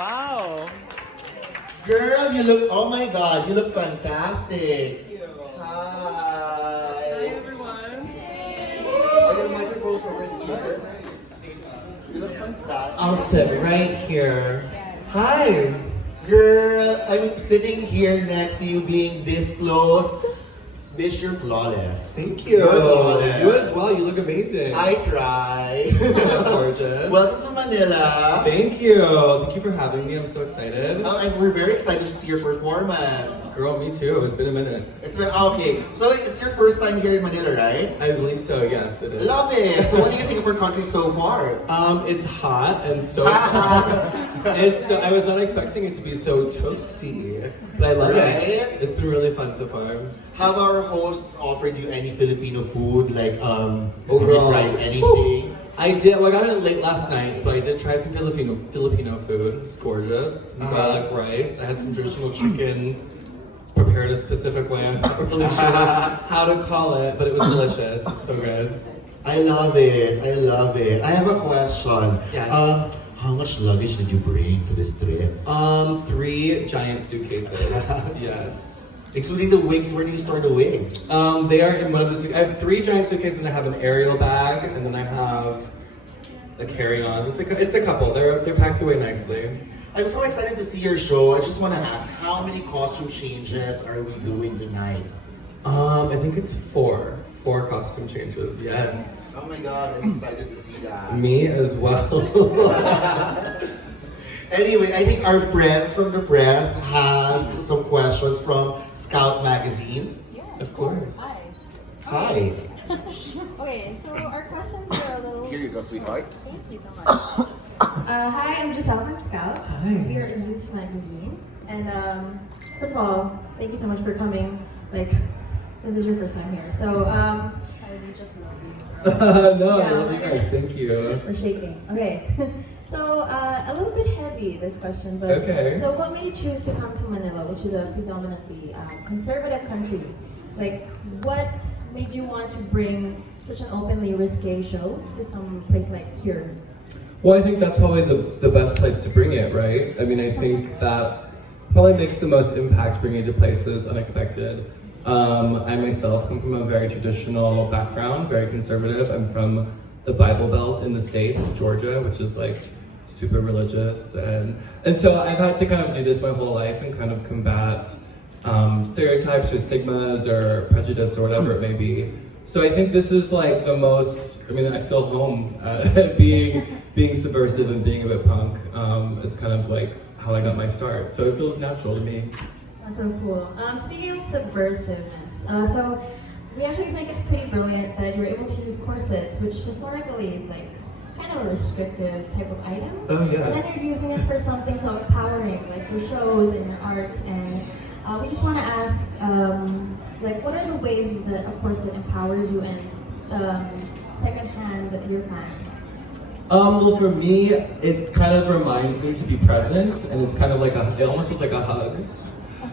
Wow. Girl, you look, oh my God, you look fantastic. Thank you. Hi. Hi, everyone. Are your microphones over here? You look fantastic. I'll sit right here. Hi. Girl, I'm sitting here next to you being this close. Bitch, you're flawless. Thank you. You're flawless. You as well. You look amazing. I try. Gorgeous. Welcome to Manila. Thank you. Thank you for having me. I'm so excited. And we're very excited to see your performance. Girl, me too. It's been a minute. It's been, okay. So it's your first time here in Manila, right? I believe so. Yes, it is. Love it. So what do you think of our country so far? It's hot and so fun. I was not expecting it to be so toasty, but I love it. It's been really fun so far. Have our hosts offered you any Filipino food, like have you Overall, tried anything? I did. Well, I got it late last night, but I did try some Filipino food. It's gorgeous. Garlic rice. I had some traditional chicken prepared a specific way. I'm not really sure how to call it, but it was delicious. It was so good. I love it. I love it. I have a question. Yes. How much luggage did you bring to this trip? 3 giant suitcases. Yes. Including the wigs. Where do you store the wigs? They are in one of the I have 3 giant suitcases, and I have an aerial bag, and then I have a carry-on. It's a couple. They're packed away nicely. I'm so excited to see your show. I just want to ask, how many costume changes are we doing tonight? I think it's 4 costume changes. Yes. Oh my God, I'm excited to see that. Me as well. Anyway, I think our friends from the press has some questions from Scout Magazine. Yeah, Of course. Hi. Hi. Okay, so our questions are a little. Here you go, sweetheart. Thank you so much. Hi, I'm Giselle from Scout. Hi. We are in Youth Magazine. And first of all, thank you so much for coming, like, since it's your first time here. So, sorry, we just love you. No, Yeah. I love you guys. Thank you. We're shaking. Okay. So, a little bit heavy, this question, but Okay. so what made you choose to come to Manila, which is a predominantly conservative country? Like, what made you want to bring such an openly risque show to some place like here? Well, I think that's probably the best place to bring it, right? I mean, I think that probably makes the most impact bringing it to places unexpected. I myself come from a very traditional background, very conservative. I'm from the Bible Belt in the States, Georgia, which is like super religious. And so I've had to kind of do this my whole life and kind of combat stereotypes or stigmas or prejudice or whatever it may be. So I think this is like the most, I mean, I feel home being subversive and being a bit punk is kind of like how I got my start. So it feels natural to me. That's so cool. Speaking of subversiveness, so we actually think it's pretty brilliant that you're able to use corsets, which historically is like kind of a restrictive type of item. Oh, yes. And then you're using it for something so empowering, like your shows and your art. And we just want to ask, like, what are the ways that a corset empowers you and secondhand your fans? Well, for me, it kind of reminds me to be present, and it's kind of like it almost feels like a hug.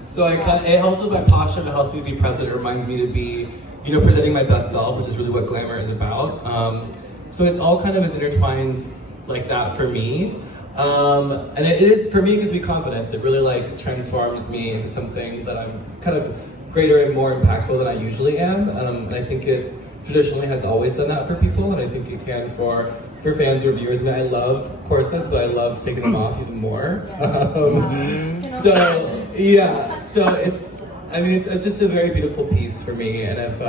So it helps with my posture, it helps me be present, it reminds me to be, presenting my best self, which is really what glamour is about. So it all kind of is intertwined like that for me. And it is, for me, it gives me confidence. It really like transforms me into something that I'm kind of greater and more impactful than I usually am. And I think it traditionally has always done that for people, and I think it can for fans or viewers. And I love corsets, but I love taking them off even more. So it's just a very beautiful piece for me, and if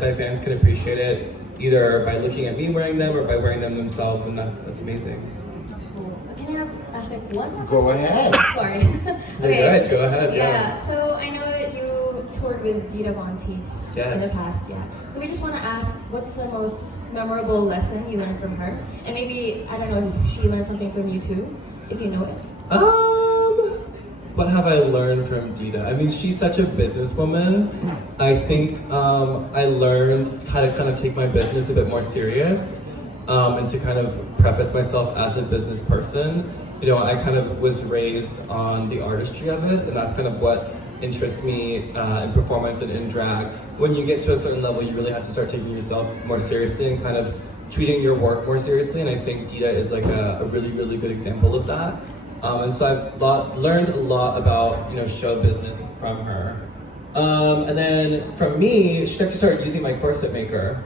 my fans can appreciate it, either by looking at me wearing them or by wearing them themselves, and that's amazing. That's cool. Can I ask like one more Go question? ahead. Sorry. You're good. Go ahead. Yeah. So I know that you toured with Dita Von Teese in the Yes. past. Yeah. So we just want to ask, what's the most memorable lesson you learned from her? And maybe I don't know if she learned something from you too, if you know it. What have I learned from Dita? I mean, she's such a businesswoman. I think I learned how to kind of take my business a bit more serious, and to kind of preface myself as a business person. I kind of was raised on the artistry of it, and that's kind of what interests me in performance and in drag. When you get to a certain level, you really have to start taking yourself more seriously and kind of treating your work more seriously, and I think Dita is like a really, really good example of that. And so I've learned a lot about show business from her. And then from me, she actually started using my corset maker.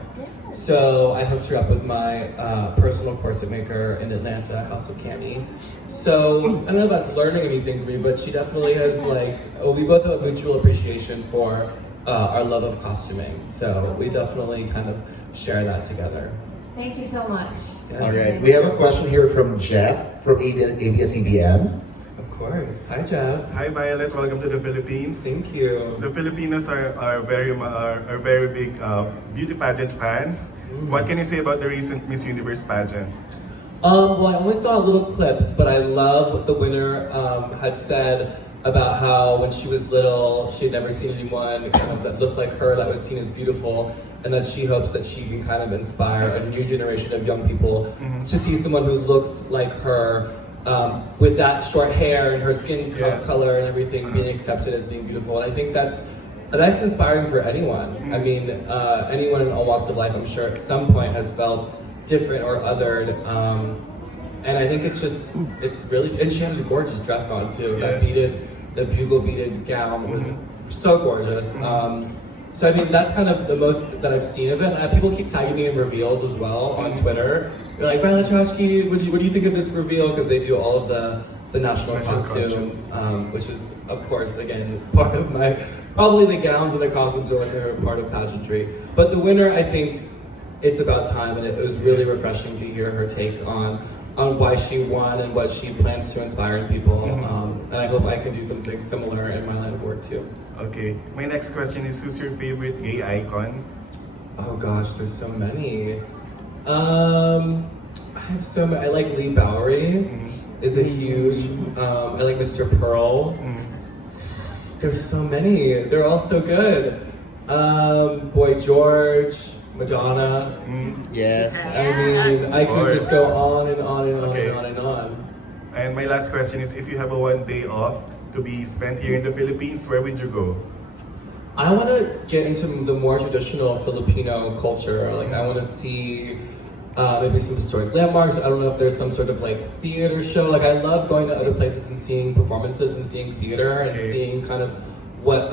So I hooked her up with my personal corset maker in Atlanta, House of Candy. So I don't know if that's learning anything for me, but she definitely has we both have a mutual appreciation for our love of costuming. So we definitely kind of share that together. Thank you so much. Yes. All right, we have a question here from Jeff from ABS-CBN. Of course. Hi, Jeff. Hi Violet, welcome to the Philippines. Thank you. The Filipinos are very big beauty pageant fans. What can you say about the recent Miss Universe pageant? Well, I only saw little clips, but I love what the winner had said about how when she was little, she had never seen anyone kind of that looked like her, that was seen as beautiful, and that she hopes that she can kind of inspire a new generation of young people to see someone who looks like her with that short hair and her skin color and everything being accepted as being beautiful. And I think that's inspiring for anyone. I mean, anyone in all walks of life, I'm sure at some point has felt different or othered. And I think it's really, and she had a gorgeous dress on too. Yes. The bugle beaded gown was so gorgeous. So I mean, that's kind of the most that I've seen of it. And people keep tagging me in reveals as well on Twitter. They're like, Violet Chachki, what do you think of this reveal? Because they do all of the national costumes, which is, of course, again, part of probably the gowns and the costumes are they're part of pageantry. But the winner, I think it's about time, and it was really refreshing to hear her take on why she won and what she plans to inspire in people. And I hope I can do something similar in my line of work too. Okay, my next question is, who's your favorite gay icon? Oh gosh, there's so many. I have so many. I like Lee Bowery. Is a huge. I like Mr. Pearl. There's so many. They're all so good. Boy George, Madonna. Yes. I mean, I could just go on and on and on Okay. and on and on. And my last question is, if you have a one day off to be spent here in the Philippines, where would you go? I want to get into the more traditional Filipino culture. Like, I want to see maybe some historic landmarks. I don't know if there's some sort of theater show. Like, I love going to other places and seeing performances and seeing theater and seeing kind of what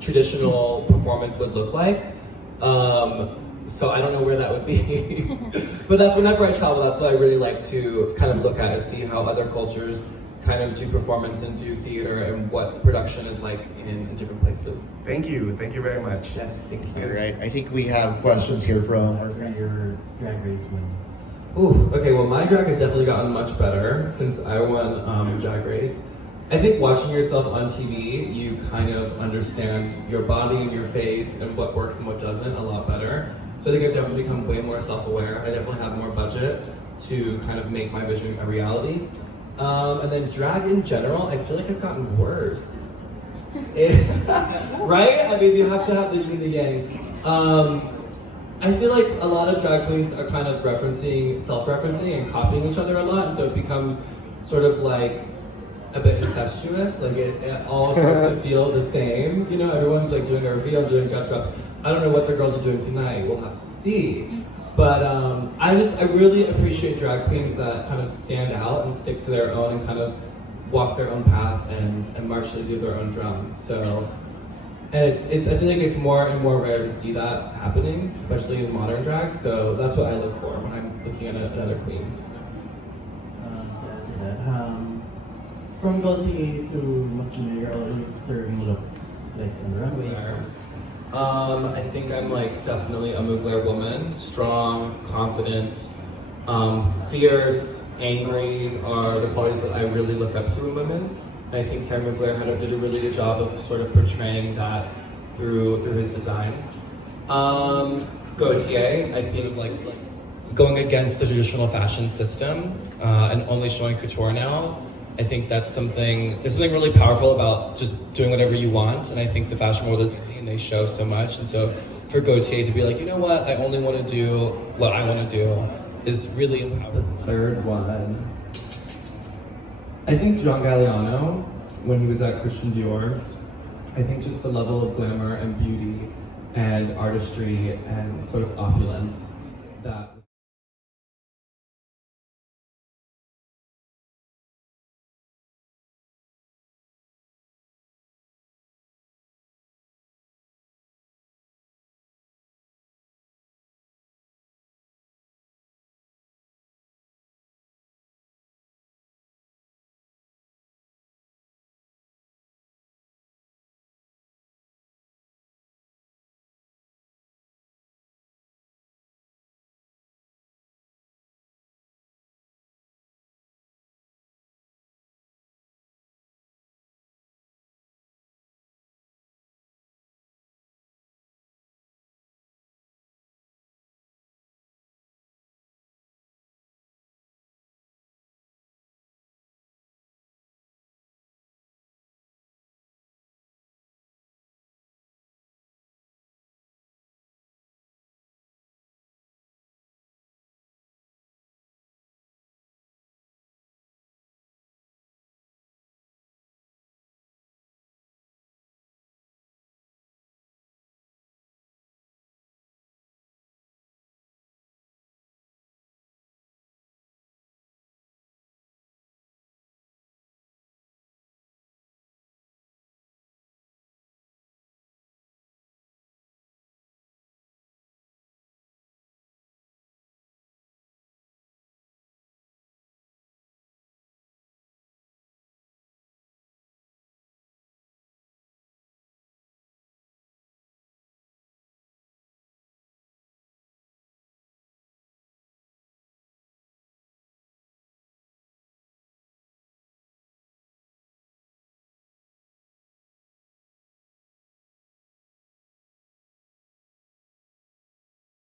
traditional performance would look like. So I don't know where that would be. But that's whenever I travel, that's what I really like to kind of look at, is see how other cultures kind of do performance and do theater and what production is like in different places. Thank you very much. Yes, thank you. All right, I think we have questions here from our friends. Your drag race win. Ooh, okay, well my drag has definitely gotten much better since I won Drag Race. I think watching yourself on TV, you kind of understand your body and your face and what works and what doesn't a lot better. So I think I've definitely become way more self-aware. I definitely have more budget to kind of make my vision a reality. And then drag in general, I feel like it's gotten worse. Right? I mean, you have to have the yin and the yang. I feel like a lot of drag queens are kind of self-referencing and copying each other a lot, and so it becomes sort of like a bit incestuous. Like it all starts to feel the same. You know, everyone's like doing a reveal, doing drop drops. I don't know what the girls are doing tonight. We'll have to see. But I really appreciate drag queens that kind of stand out and stick to their own and kind of walk their own path and march to the beat of their own drum. So, and I feel like it's more and more rare to see that happening, especially in modern drag. So that's what I look for when I'm looking at another queen. From Gaultier to Moschino, you're always serving looks like on the runway. I think I'm definitely a Mugler woman. Strong, confident, fierce, angry are the qualities that I really look up to in women. And I think Terry Mugler did a really good job of sort of portraying that through his designs. Gaultier, I think going against the traditional fashion system and only showing couture now. I think there's something really powerful about just doing whatever you want, and I think the fashion world is and they show so much, and so for Gaultier to be like, you know what, I only want to do what I want to do is really empowering. The third one, I think John Galliano, when he was at Christian Dior, I think just the level of glamour and beauty and artistry and sort of opulence